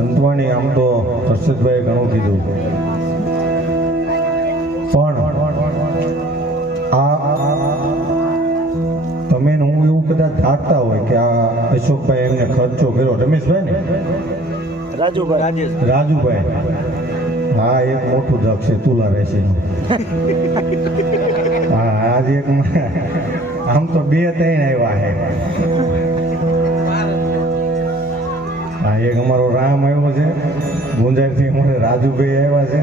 સંતવાણી આમ તો હર્ષદભાઈ ઘણું કીધું, પણ આ તમે હું એવું કદાચ ધારતા હોય કે આ અશોકભાઈ એમને ખર્ચો કર્યો, રમેશભાઈ ને રાજુભાઈ, હા એક મોટું દક્ષ છે તુલા રહેશે. હા આજે એક આમ તો 2-3 આવ્યા છે. હા એક અમારો રામ આવ્યો છે ગુંજારથી, અમારે રાજુભાઈ આવ્યા છે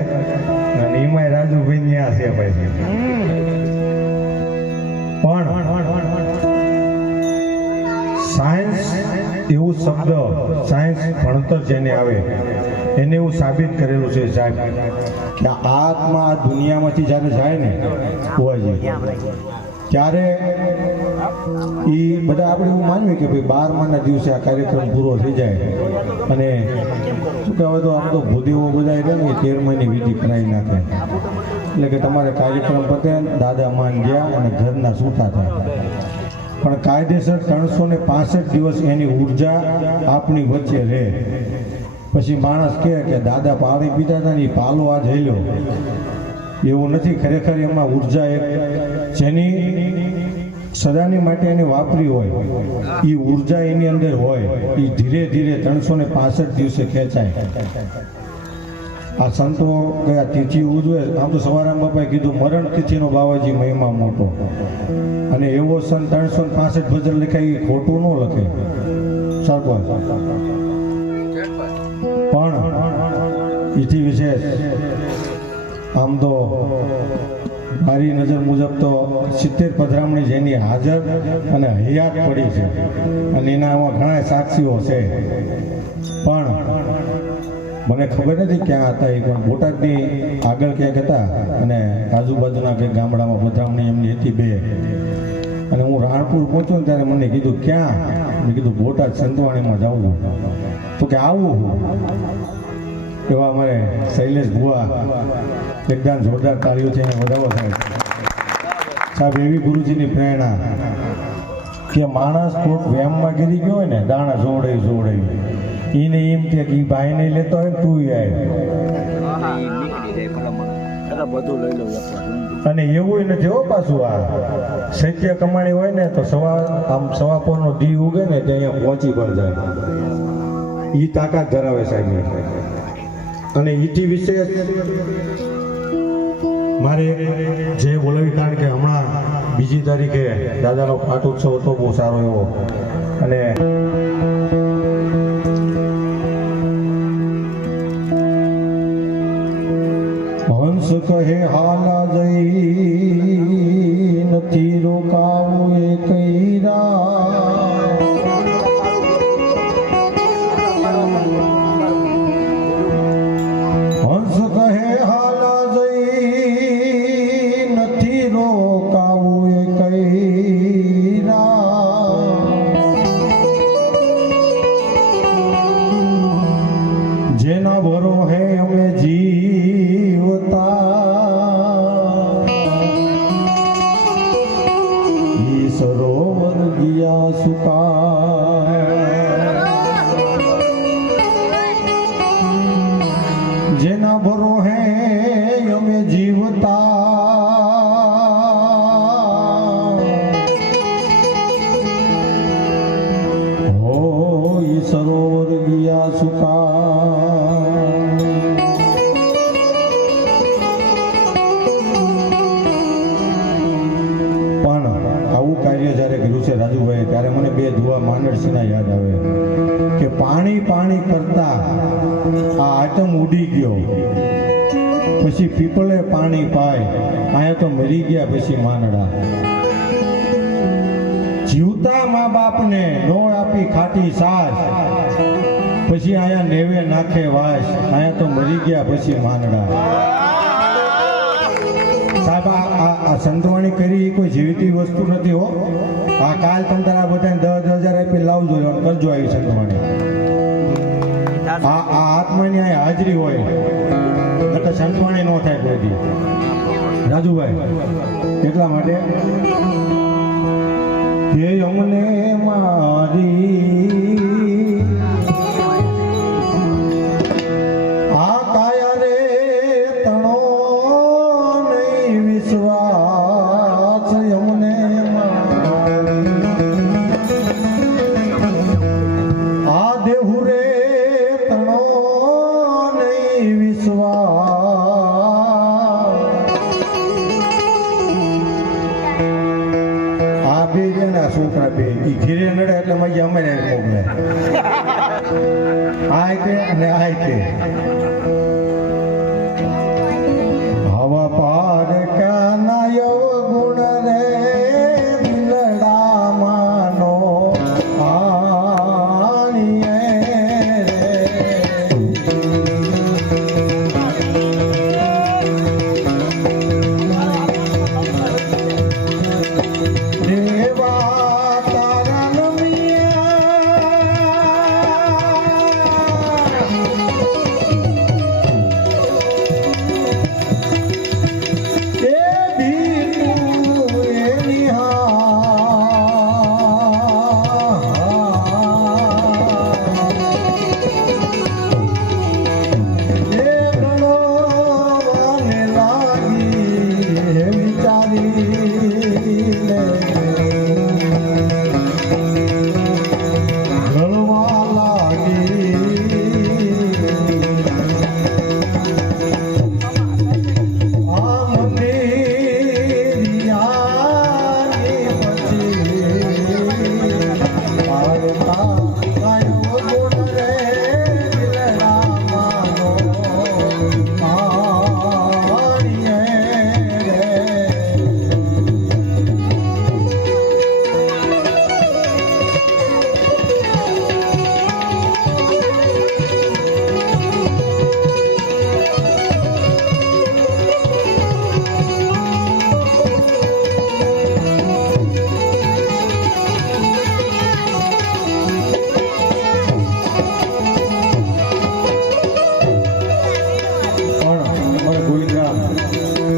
અને એમાંય રાજુભાઈ ત્યાં છે ભાઈ. પણ સાયન્સ એવું શબ્દ, સાયન્સ ભણતર જેને આવે એને એવું સાબિત કરેલું છે સાહેબ કે આત્મા આ દુનિયામાંથી જ્યારે જાય ને હોવાજી, ત્યારે એ બધા આપણે એવું માનીએ કે ભાઈ 12માના દિવસે આ કાર્યક્રમ પૂરો થઈ જાય અને શું કહેવાય તો આમ તો ભૂદેવો બધા રહે ને 13માની વિધિ કરાવી નાખે, એટલે કે તમારે કાર્યક્રમ પતે દાદા માન ગયા અને ઘરના સૂતા થાય. પણ કાયદેસર 365 દિવસ એની ઉર્જા આપણી વચ્ચે રહે. પછી માણસ કહે કે દાદા પાણી પીતા હતા ને એ પાલો આજ હેલ્યો, એવું નથી. ખરેખર એમાં ઉર્જા એક જેની સદાની માટે એને વાપરી હોય એ ઉર્જા એની અંદર હોય, એ ધીરે ધીરે 365 દિવસે ખેંચાય. આ સંતો કયા તિથિ ઉજવે, આમ તો સવારામ બાપાએ કીધું મરણ તિથિનો બાવાજી મહિમા મોટો, અને એવો સન 365 ભજન લખાય એ ખોટું ન લખે સરપંચ. પણ એથી વિશેષ આમ તો મારી નજર મુજબ તો 70 પધરામણી જેની હાજર અને હયાત પડી છે અને એના આમાં ઘણા સાક્ષીઓ છે. પણ મને ખબર નથી ક્યાં હતા એ, પણ બોટાદની આગળ ક્યાંક હતા અને આજુબાજુના કંઈક ગામડામાં પધરામણી એમની હતી 2. અને હું રાણપુર પહોંચ્યો ને ત્યારે મને કીધું ક્યાં, મેં કીધું બોટાદ સંતવાણીમાં જવું, તો કે આવું. એવા અમારે શૈલેષ ભુવા, એકદમ જોરદાર તાળીઓ છે એને વધાવો સાહેબ. એવી ગુરુજીની પ્રેરણા કે માણસ કોઈક વેમમાં ગીરી ગયો હોય ને, દાણા જોડાવી એને એમ કે એ ભાઈ નહીં લેતો હોય ને તું અને એવું નથી હો પાછું. આ સત્ય કમાણી હોય ને તો સવા પોરનો દી ઉગે ને તે અહીંયા પહોંચી પણ જાય, એ તાકાત ધરાવે સાહેબ. અને એથી વિશેષ મારે જે બોલાવી, કારણ કે હમણાં 2જી તારીખે દાદાનો પાટોત્સવ હતો બહુ સારો એવો, અને હંસ કહે હાલા જઈ નથી રોકાવું એ કઈરા, હંસ કહે હાલા જઈ નથી રોકાવું એ કઈરા, જેના ભરો હે અમે જીવતા ઈ સરોવર ગયા સુકા, જેના ભરો હે અમે જીવતા હો ઈ સરોવર ગયા સુકા. રાજુભાઈ ત્યારે મને 2 ધુવા માંડળસીના યાદ આવે કે પાણી પાણી કરતા આ આઈટમ ઉડી ગયો, પછી પીપળે પાણી પાય, અહીંયા તો મરી ગયા પછી માંડડા. જીવતા મા બાપને નો આપી ખાટી સાસ, પછી અહીંયા નેવે નાખે વાસ, અહીંયા તો મરી ગયા પછી માંડડા. સાહેબ આ સંતવાણી કરી કોઈ જીવતી વસ્તુ નથી હો. આ કાલ તમે તારા બધાને 10,000 આપી લાવજો કરજો આવી સંતવાણી. આ આત્માની આ હાજરી હોય એટલે સંતવાણી ન થાય કોઈ દી રાજુભાઈ. એટલા માટે હે અમને મારી આ કે અને આ કે હવા પાર કાનાય ગુણ રે દિલડા માનો આણીએ દેવા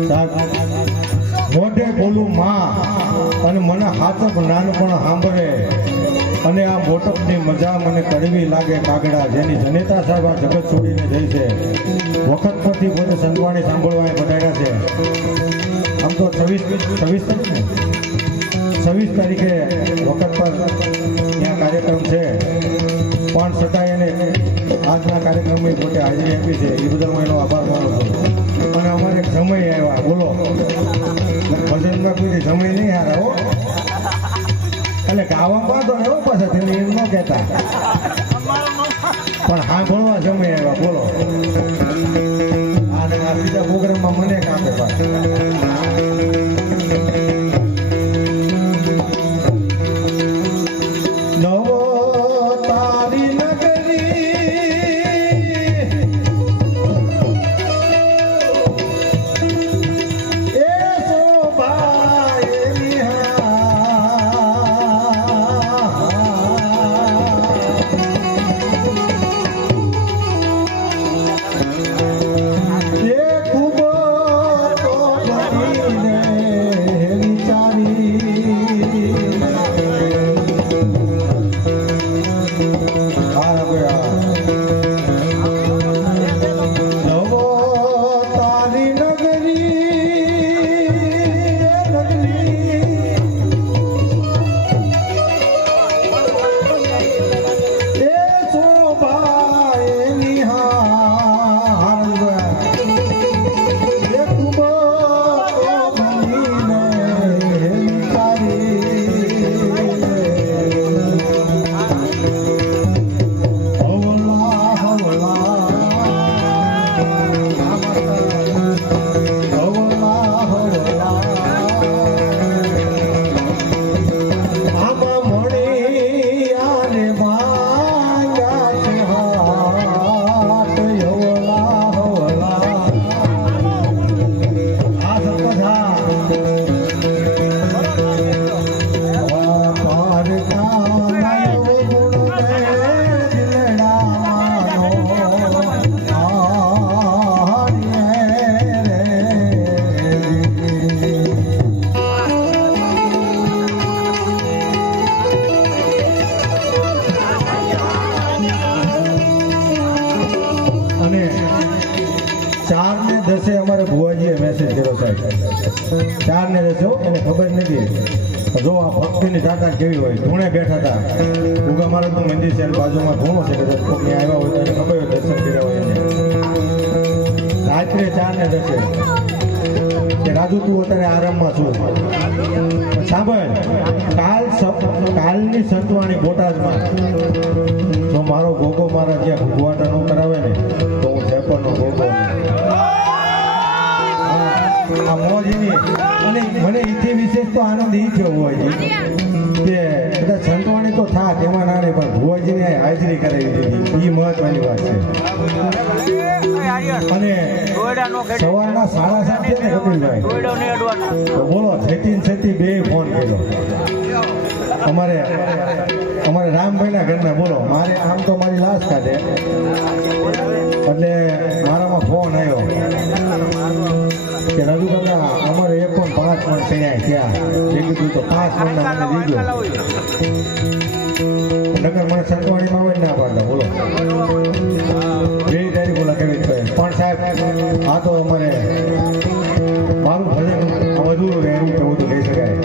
તારા મોઢે બોલું માં અને મને હાથક નાનપણ સાંભળે અને આ મોટપની મજા મને કડવી લાગે કાગડા જેની જનેતા સાહેબ આ જગત છોડીને જાય છે વખત પરથી પોતે સંતવાણી સાંભળવા બધાડ્યા છે આમ તો 26 તારીખે વખત પર ત્યાં કાર્યક્રમ છે પણ છતાં એને આજના કાર્યક્રમની પોતે હાજરી આપી છે એ બદલ હું એનો આભાર માનું છું અને અમારે સમય આવ્યા બોલો ભજનમાં કોઈ સમય નહીં હારા હો એટલે ગાવામાં તો એવો પાછા તેને એમ ન કહેતા પણ હા ભણવા સમય આવ્યા બોલો અને આ બીજા પ્રોગ્રામમાં મને કાપે નવો તારી નગરી અને 4:10 અમારે ભુવાજીએ મેસેજ કર્યો સાહેબ 4:10 એને ખબર નથી જો આ ભક્તિની તાકાત કેવી હોય ધૂણે બેઠા હતા ઉગા મહારાજનું મંદિર છે બાજુમાં ધૂણો છે કદાચ કોઈને આવ્યા હોય તો એને ખબર હોય દર્શન કર્યા હોય એને રાત્રે 4:10 કે રાજુ તું અત્યારે આરામમાં છું. પણ સાંભળ, કાલની સંતવાણી બોટાદમાં જો મારો ગોગો મારા જ્યાં ભગવાટા નો કરાવે ને તો હું જેપરનો ગોગો આ મોજની. અને મને એથી વિશેષ તો આનંદ એ થયો હોય છે કે બધા સંતવાણી તો થાક એમાં ના નહીં, પણ ભુવાજીને હાજરી કરાવી દીધી એ મહત્વની વાત છે. અને સવારના 7:30 છે ને કપિલભાઈ, તો બોલો છેતી બે ફોન કર્યો અમારે રામભાઈના ઘરના. બોલો મારે આમ તો મારી લાશ કાઢે એટલે મારામાં ફોન આવ્યો કે રાજુ કાકા અમારે 1.5 મણ શેણાય ત્યાં. એ કીધું તો 5 મણના મને દીધો, નગર મને સંતવાણીમાં હોય ના પાડતા. બોલો 2 તારીખ બોલા કેવી પણ સાહેબ આ તો અમારે મારું ભજન અધૂરું રહે એવું તો કહી શકાય.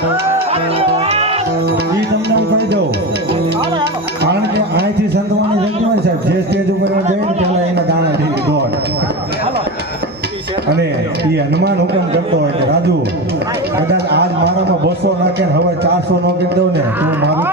ઈ તમને હું કહી દઉં, કારણ કે અહીંથી સંતવાની જગ્યા હોય સાહેબ, જે સ્ટેજ ઉપર જાય ને પેલા એના દાણા થઈ દોડ, અને એ હનુમાન હુકમ કરતો હોય કે રાજુ કદાચ આજ મારામાં 200 નાખે ને હવે 400 નાખી દઉં ને તો મારું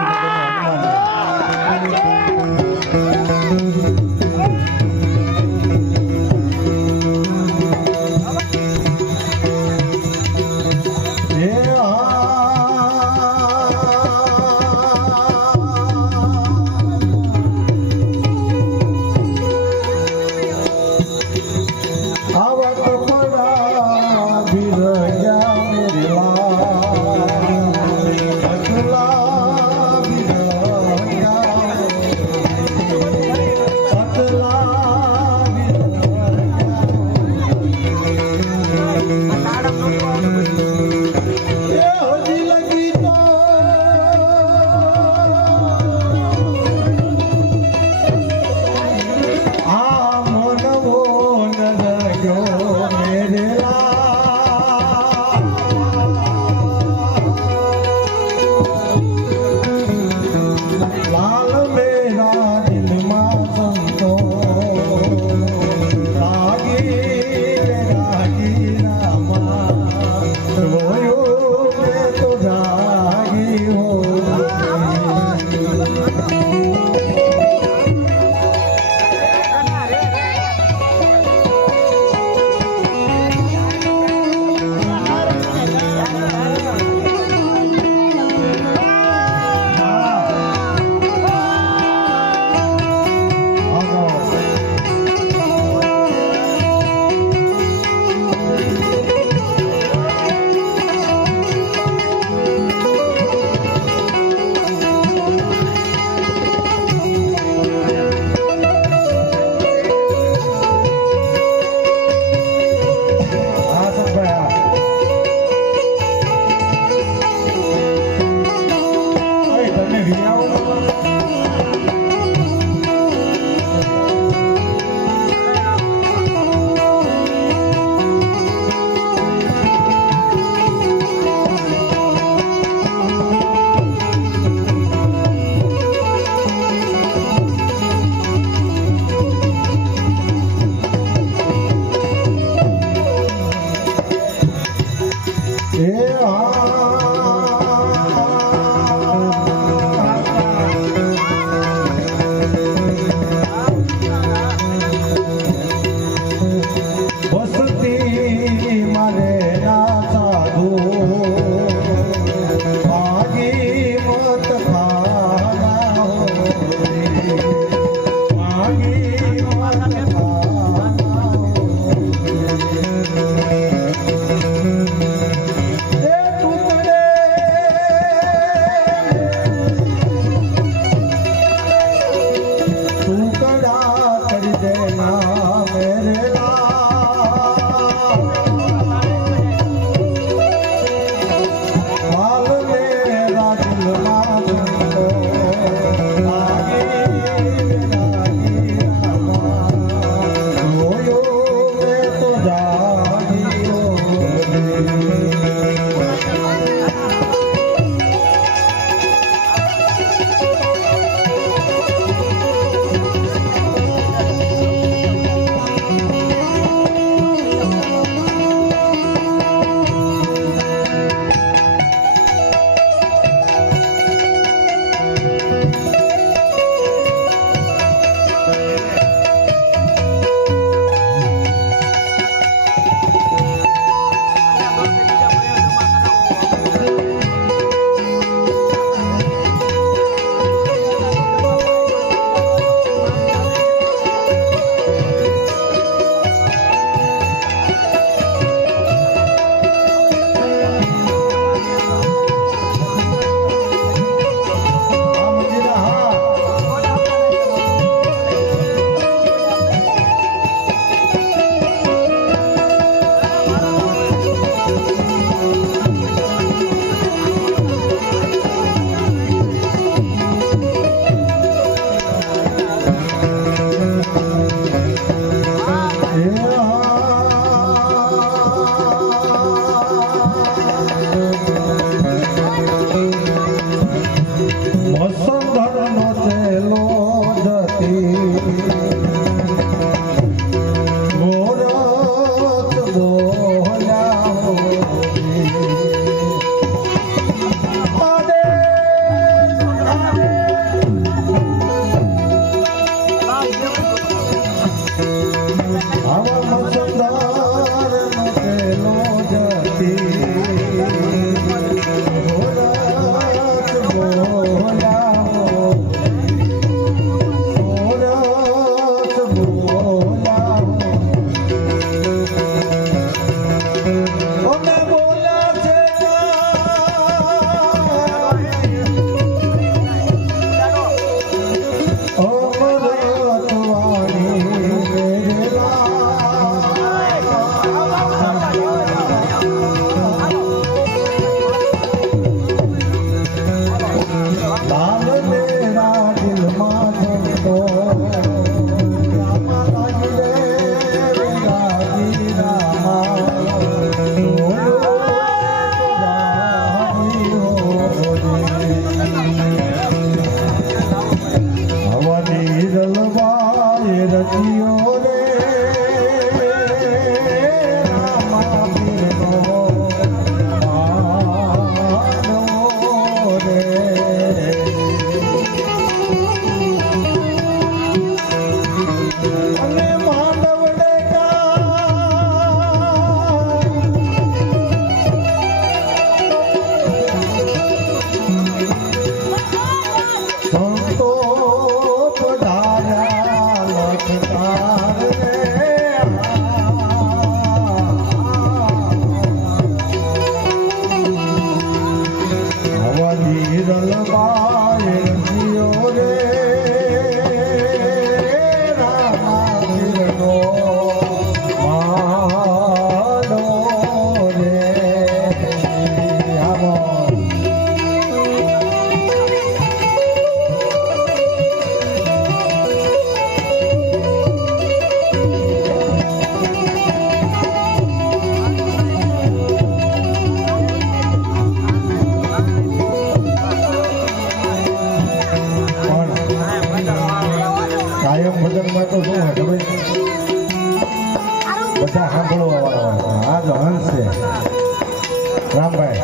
રામભાઈ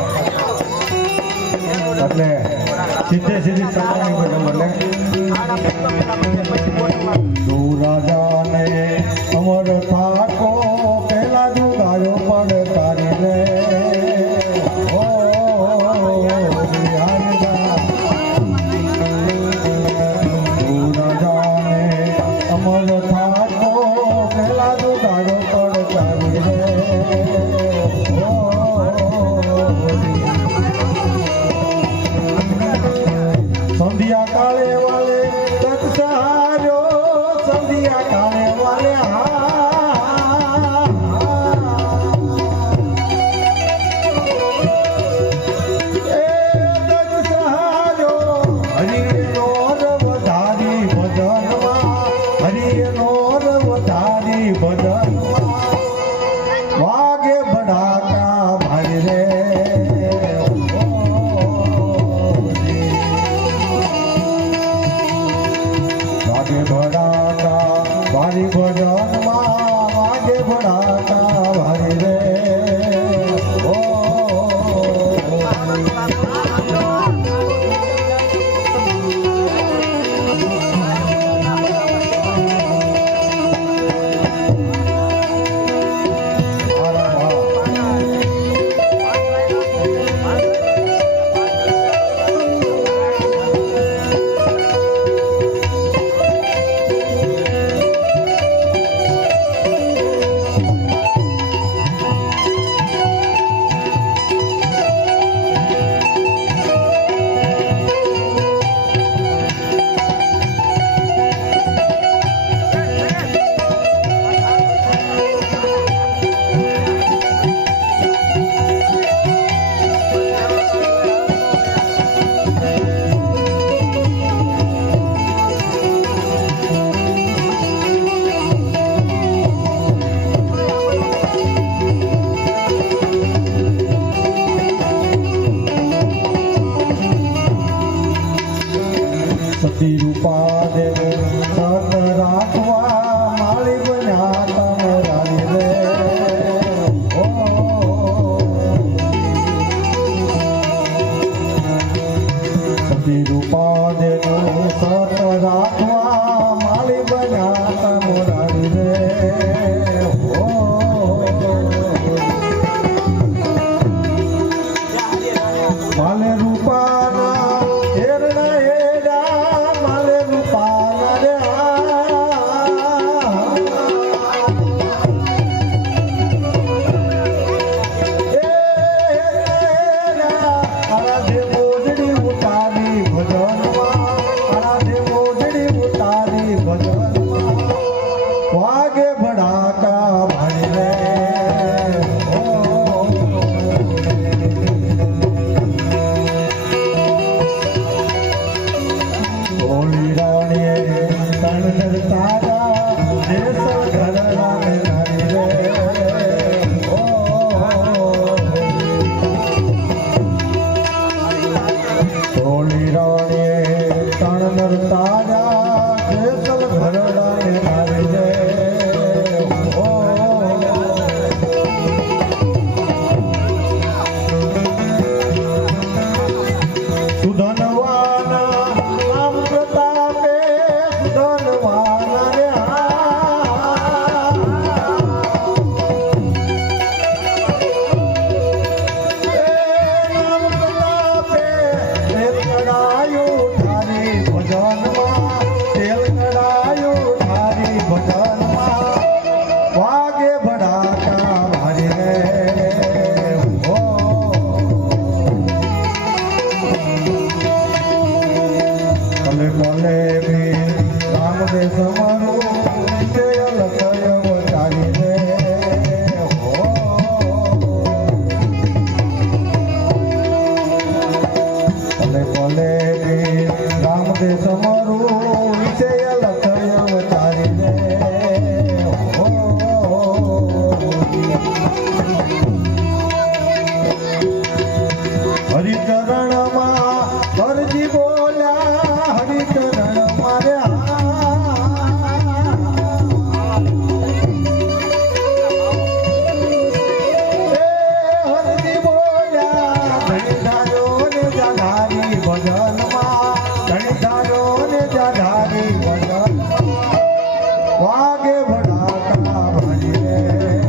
એટલે સીધે સીધી ચંદ્રાણી મેડમ એટલે તું રાજાને અમર થાકો પેલા દુગાયો પણ તારી રે संधिया काले वाले तक सहारो संधिया काले वाले वागे बड़ाका भाई रे वागे बड़ाका भारी भजन वागे बड़ाका भारी रे सती रूपा देव सत राखवा माली बन्या तमरारी रे सती रूपा देव सत राखवा माली बन्या तमरारी रे माले रूपाना हेरणा वागे बड़ाका भाई रे होली रानी तन तारा देश घर रानी नारी रे होली रानी तन तारा देश घर रानी नारी रे सुधनवाना नाम प्रतापे सुधनवाना रे नाम प्रतापे तेल कड़ायो थारी भजनमा तेल कड़ायो थारी भजनमा वागे बड़ाका भारी रे कले कले भी राम दे समरो जय लखय चारी रे कले कले भी राम दे समरो जय लखय चारी रे हरिचरण मा हरजी बोल्या हरिचरण मारे हरजी बोल्या વાગે ભડાકા ભાજી રે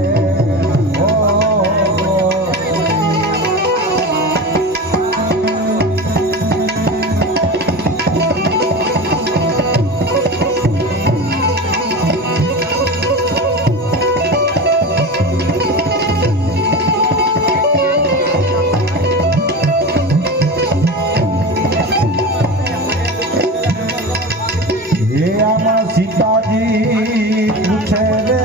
આમાં સીતાજી પૂછે રે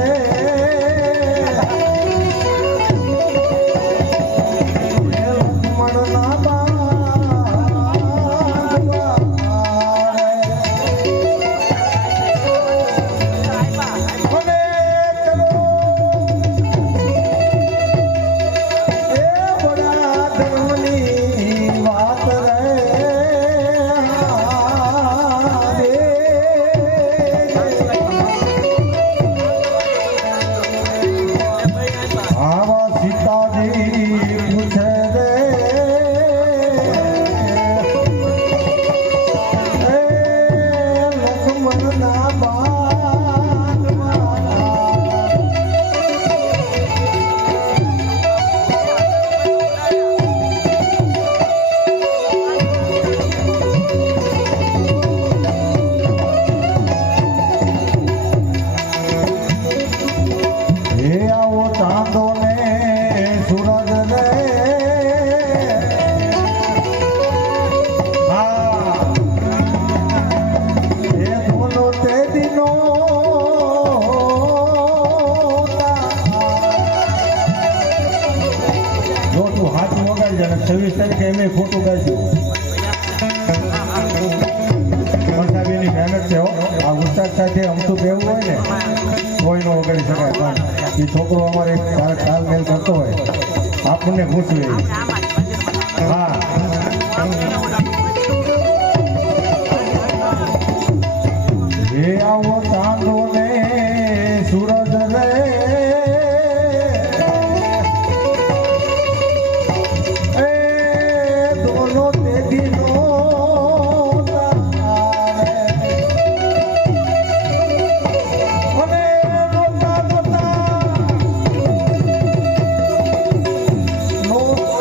લક્ષ્મણના બાંધવા મને ચલો એ બડા ધર્મની વાત રે છવ્વીસ તારીખે એમ ખોટું ગાઈશું મસાબીની મહેનત છે આ ઉસ્તાદ સાથે અમથું કહેવું હોય ને કોઈ ન વગાડી શકાય પણ એ છોકરો અમારે તાલમેલ કરતો હોય આપણને પૂછવે હા એ આવો ચાંદો ને સૂરજ રે No.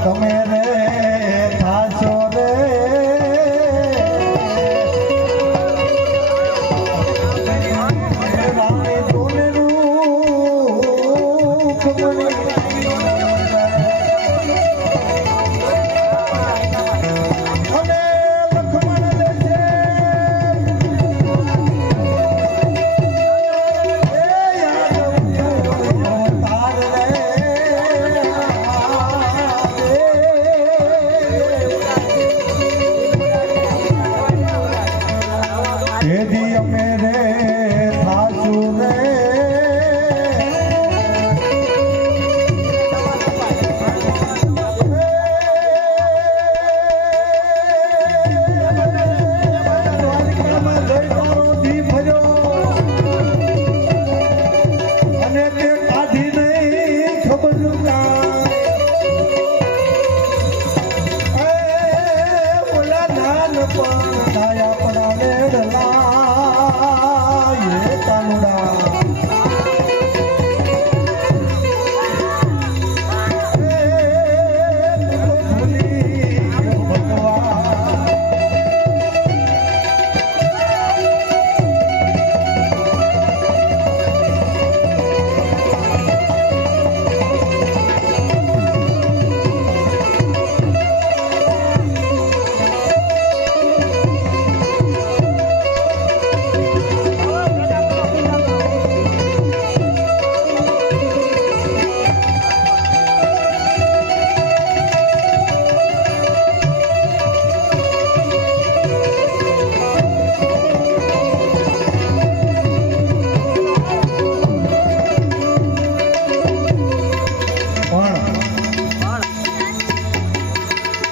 તમે રે થાશો રે રાણી તોને રૂપ મને અને લખમણ લેશે એદી અમે રે થાશું રે દ્વારિકામાં જઈ તારો દી ભર્યો અને તે કાઢી નહીં ખબર ઓલા નાન પણ છાયા પડા લેડલા એ તાનુડા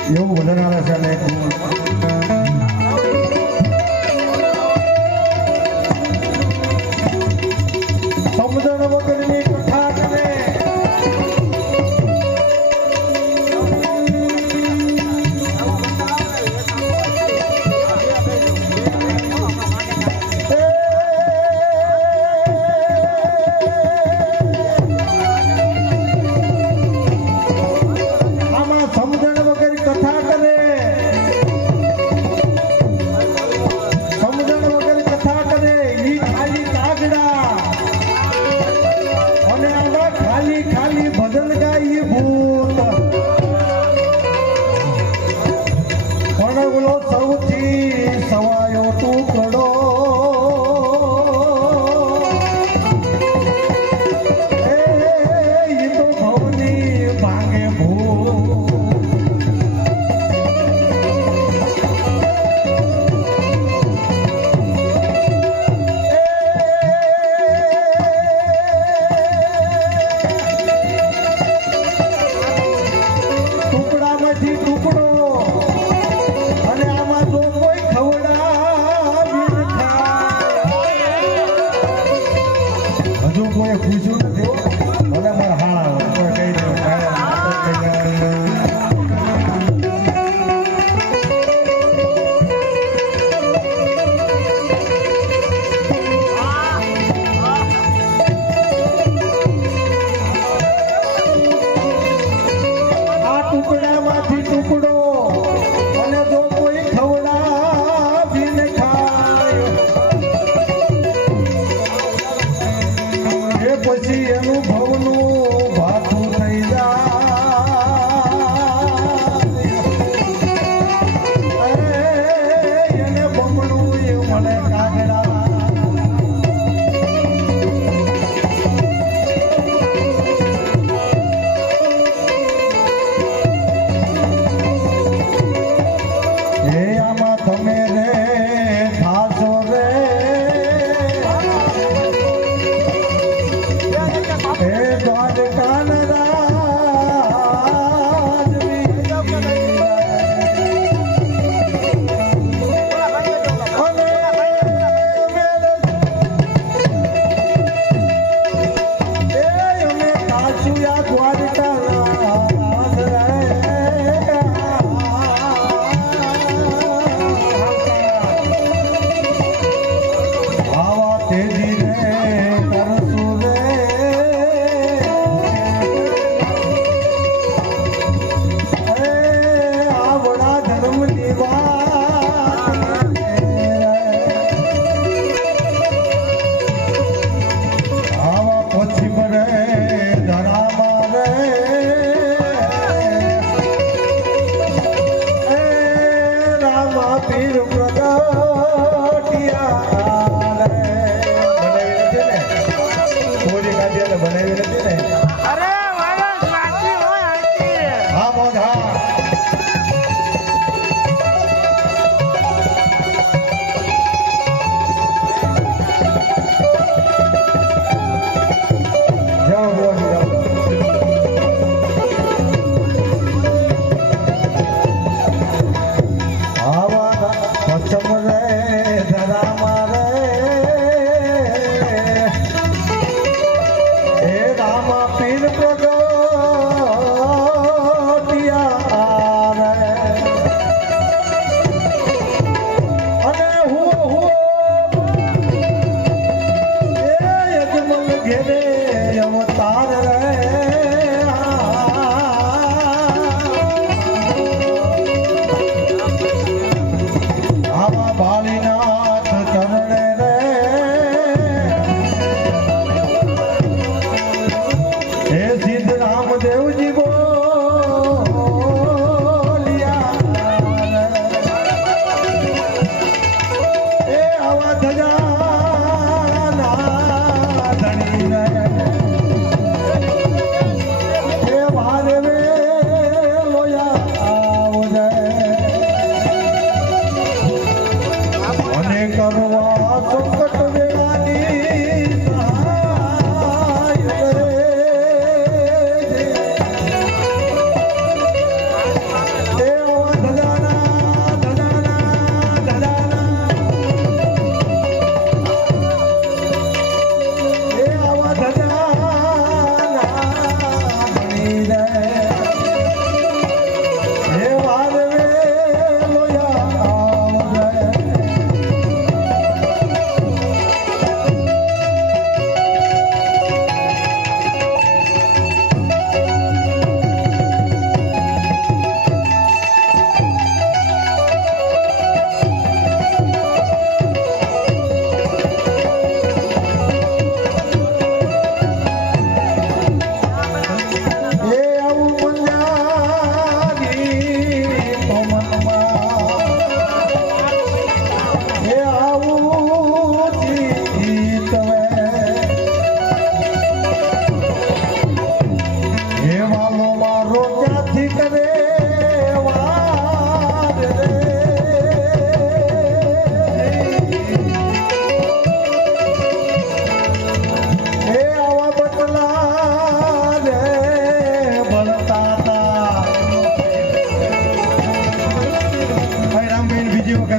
એવું વજન આવે છે અને સમજણ વગરની કથા કરે આમાં સમજણ વગર કથા કરે સમજણ વગર કથા કરે ઈ ખાલી કાગડા અને આમાં ખાલી ખાલી ભજન ગાય ભૂત પણ ઓલો સૌથી સવાયો ટુકડો ઈ તો ભવની ભાંગે ભૂત ટુકડામાંથી ટુકડો અને આમાં જો કોઈ ખવડાવી ખાય હજુ કોઈ પૂછ્યું નથી મને મારા હાળા કોઈ કહી દઉં આ ટુકડામાંથી ટુકડો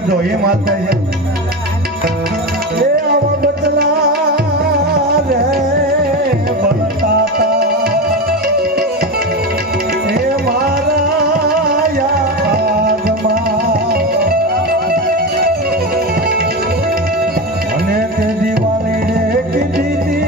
જો એ વાત થાય છે એ આવા બચલા રે બતાતા એ મારા યાદમાં અને તે દિવાળી રે કીધી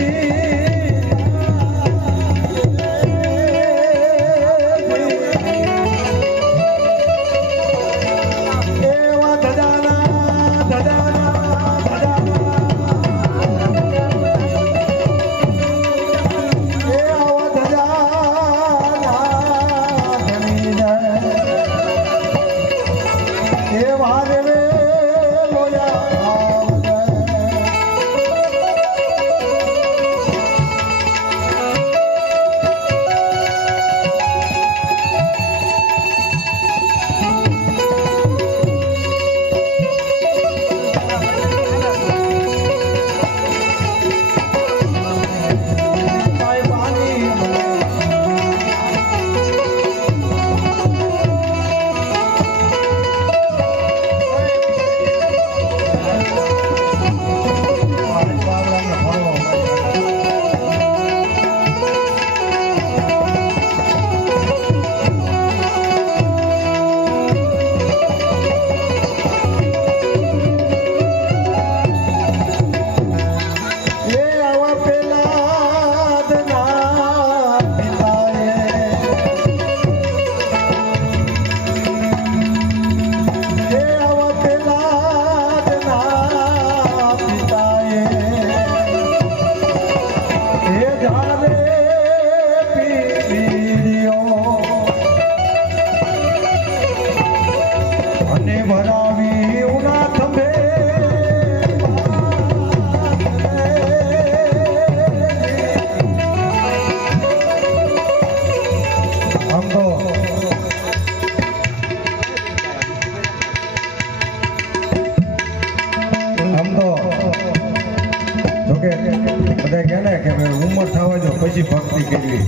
બધા કહે ને કે ઉંમર થવા જો પછી ભક્તિ કરવી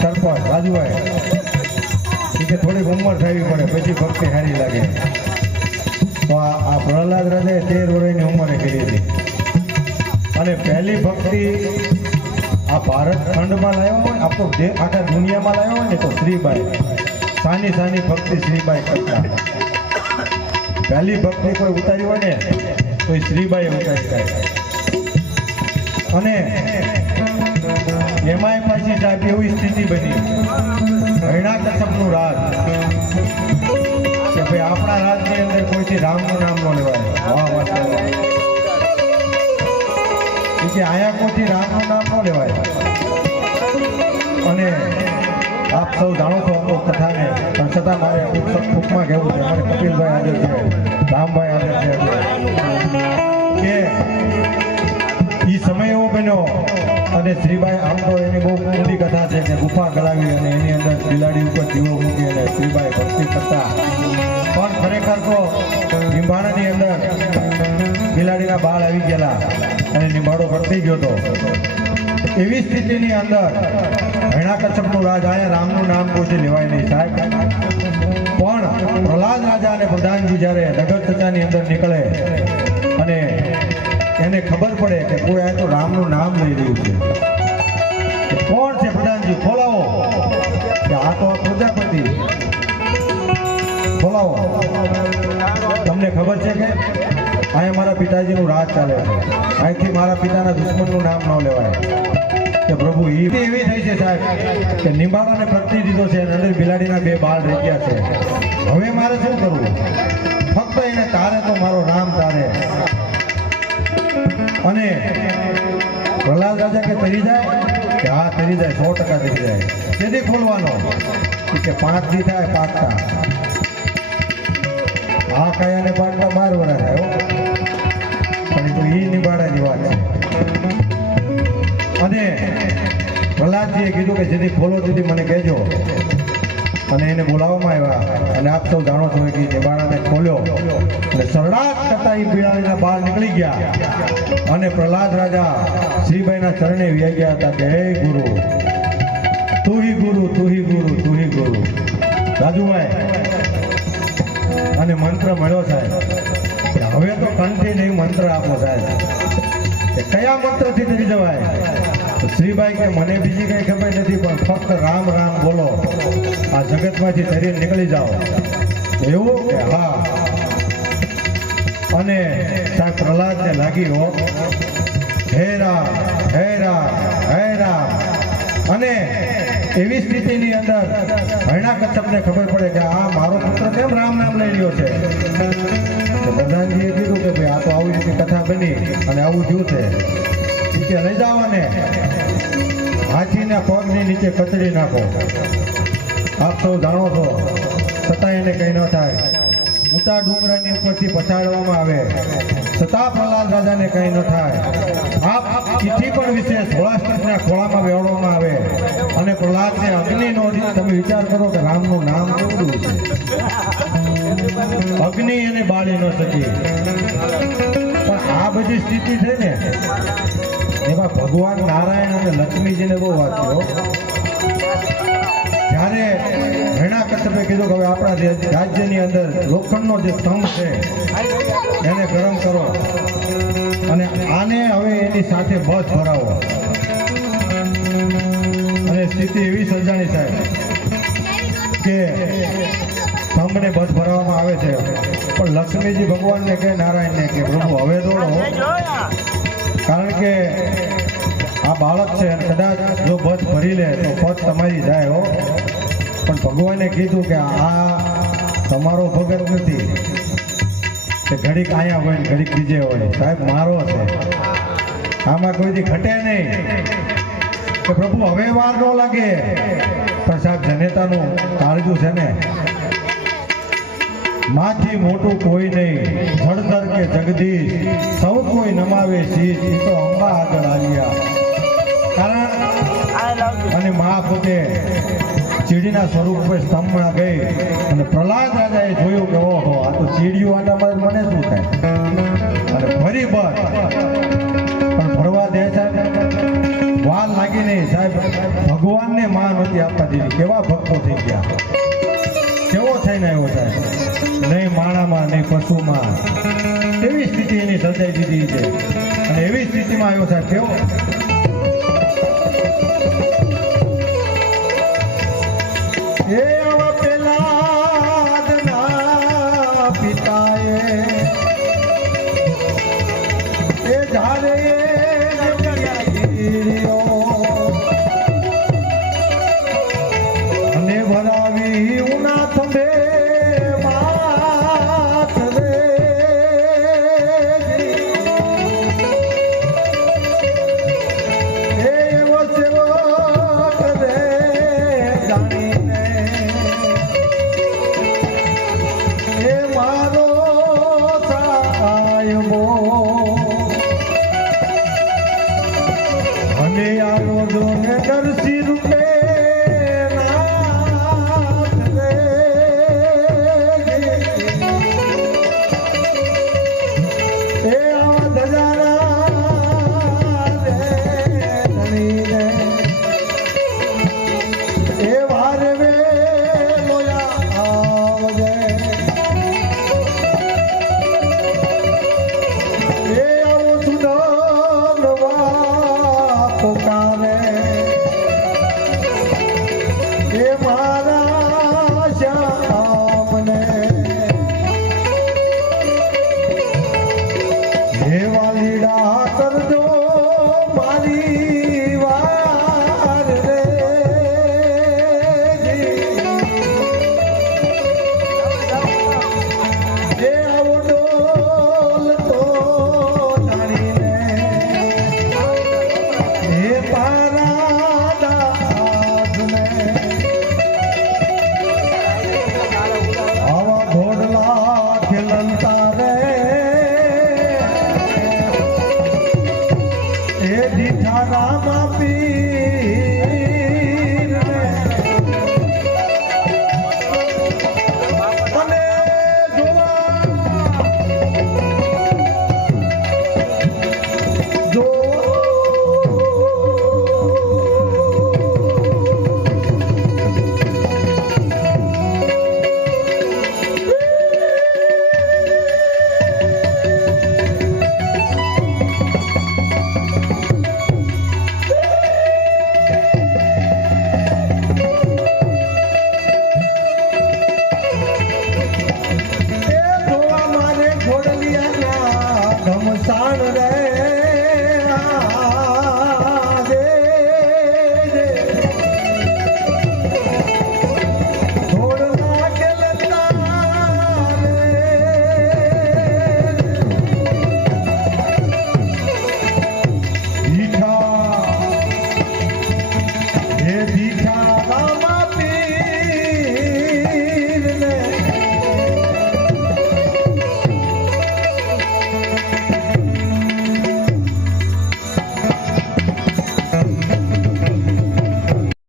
સરપંચ રાજુભાઈ કે થોડીક ઉંમર થવી પડે પછી ભક્તિ સારી લાગે તો આ પ્રહલાદ રાજાએ 13 વર્ષની ઉંમરે કરી હતી અને પહેલી ભક્તિ આ ભારત ખંડમાં લાવ્યો હોય આપણો જે આખા દુનિયામાં લાવ્યો હોય ને તો શ્રીબાઈ સાની ભક્તિ શ્રીબાઈ કરતા પહેલી ભક્તિ કોઈ ઉતારી હોય ને તો એ શ્રીબાઈ ઉતારી થાય અને એમાંય પાછી સાહેબ એવી સ્થિતિ બની હિરણ્યકશ્યપનું રાજ કે ભાઈ આપણા રાજની અંદર કોઈથી રામનું નામ ન લેવાય કે આયા કોઈથી રામનું નામ ન લેવાય અને આપ સૌ જાણો છો અમુક કથાને પણ છતાં મારે ટૂંકમાં કહેવું છે મારે કપિલભાઈ હાજર છે રામભાઈ હાજર છે કે એ સમય એવો બન્યો અને શ્રીબાઈ આમ તો એની બહુ ઊંડી કથા છે કે ગુફા કરાવી અને એની અંદર બિલાડી ઉપર દીવો મૂકી અને શ્રીબાઈ ભક્તિ કરતા પણ ખરેખર તો નિંબાણાની અંદર બિલાડીના બાળ આવી ગયેલા અને નિંબાડો ભરતી ગયો હતો એવી સ્થિતિની અંદર હિરણ્યકશ્યપનું રાજ આયા રામનું નામ કોઈ લેવાય નહીં સાહેબ પણ પ્રહલાદ રાજા અને પ્રધાનજી જ્યારે નગર ચર્ચાની અંદર નીકળે અને એને ખબર પડે કે કોઈ આ તો રામનું નામ લઈ રહ્યું છે કોણ છે પ્રધાનજી ખોલાવો કે આ તો પ્રજાપતિ ખોલાવો તમને ખબર છે કે અહીંયા મારા પિતાજીનું રાજ ચાલે છે અહીંથી મારા પિતાના દુશ્મનનું નામ ન લેવાય કે પ્રભુ એવી થઈ છે સાહેબ કે નિંબાળાને પ્રગટી દીધો છે અને અંદર બિલાડીના 2 બાળ રહી ગયા છે હવે મારે શું કરવું ફક્ત એને તારે તો મારો નામ તારે અને પ્રહલાદ રાજા કે તરી જાય કે હા તરી જાય 100% તરી જાય તેથી ખોલવાનો કે 5 દી થાય પાકતા આ કયાને પાકતા 12 વર્ષ થાય પણ તો એ નિભાડાની વાત છે અને પ્રહલાદજીએ કીધું કે જેથી ખોલો તેથી મને કહેજો અને એને બોલાવવામાં આવ્યા અને આપ સૌ જાણો છો કે નિબાણાને ખોલ્યો અને સરડાટ કરતા એ બિલાડીના બહાર નીકળી ગયા અને પ્રહલાદ રાજા શ્રીબાઈના ચરણે વ્યાઈ ગયા હતા કે હે ગુરુ તું હી ગુરુ તું હી ગુરુ તું હી ગુરુ રાજુભાઈ અને મંત્ર મળ્યો સાહેબ હવે તો કંઠી નહીં મંત્ર આપો સાહેબ કે કયા મંત્રથી કરી જવાય તો શ્રીબાઈ કે મને બીજી કઈ ખબર નથી પણ ફક્ત રામ રામ બોલો આ જગતમાંથી તરી નીકળી જાઓ એવું કે હા અને સાહેબ પ્રહલાદને લાગી હો હે રામ હે રામ હે રામ અને એવી સ્થિતિની અંદર હરણાકશ્યપને ખબર પડે કે આ મારો પુત્ર કેમ રામ નામ લઈ રહ્યો છે તો પ્રધાનજીએ કીધું કે ભાઈ આ તો આવી રીતે કથા બની અને આવું થયું છે કે લઈ જાઓ અને હાથીના પગની નીચે કચડી નાખો આપ સૌ જાણો છો છતાં એને કંઈ ન થાય ઊંચા ડુંગરાની ઉપરથી પછાડવામાં આવે છતાં પ્રહલાદ રાજાને કંઈ ન થાય આપ તિથિ પણ વિશેષ હોળાષ્ટકના ખોળામાં બેવડવામાં આવે અને પ્રહલાદને અગ્નિનો તમે વિચાર કરો કે રામનું નામ કેવડું છે અગ્નિ એને બાળી ન શકી પણ આ બધી સ્થિતિ છે ને એમાં ભગવાન નારાયણ અને લક્ષ્મીજીને બહુ વાત થયો જ્યારે હરણાકશ્યપે કીધું કે હવે આપણા રાજ્યની અંદર લોખંડનો જે સ્તંભ છે એને ગરમ કરો અને આને હવે એની સાથે બધ ભરાવો અને સ્થિતિ એવી સર્જાણી સાહેબ કે સ્તંભને બધ ભરાવવામાં આવે છે પણ લક્ષ્મીજી ભગવાનને કે નારાયણને કે પ્રભુ હવે દોડો કારણ કે આ બાળક છે અને કદાચ જો બધ ભરી લે તો પદ તમારી જાય હો પણ ભગવાને કીધું કે આ તમારો ભગત નથી કે ઘડીક અહીંયા હોય ને ઘડીક બીજે હોય સાહેબ મારો છે આમાં કોઈથી ઘટે નહીં કે પ્રભુ હવે વાર ન લાગે પણ સાહેબ જનેતાનું કાળજું છે ને માથી મોટું કોઈ નહીં જળધર કે જગદીશ સૌ કોઈ નમાવે શીશ એ તો અંબા આગળ આવ્યા કારણ અને મા પોતે ચીડીના સ્વરૂપે સ્તંભમાં ગઈ અને પ્રહલાદ રાજાએ જોયું કે ઓહો આ તો ચીડિયું આનામાં મને શું થાય અને ફરી બસ પણ ફરવા દે સાહેબ વાલ લાગી નહીં સાહેબ ભગવાનને માં નથી આપવા દીધી કેવા ભક્તો થઈ ગયા કેવો થઈને આવ્યો સાહેબ નહીં માણામાં નહીં પશુમાં એવી સ્થિતિ એની સર્જાઈ દીધી છે અને એવી સ્થિતિમાં આવ્યો સાહેબ કેવો એ આવા પેલા પિતાએ એ ઝાડે અને ભરાવી ઉના થંભે માથ રે એ એવો સેવક રે જાણીને એ મારો સાહેબો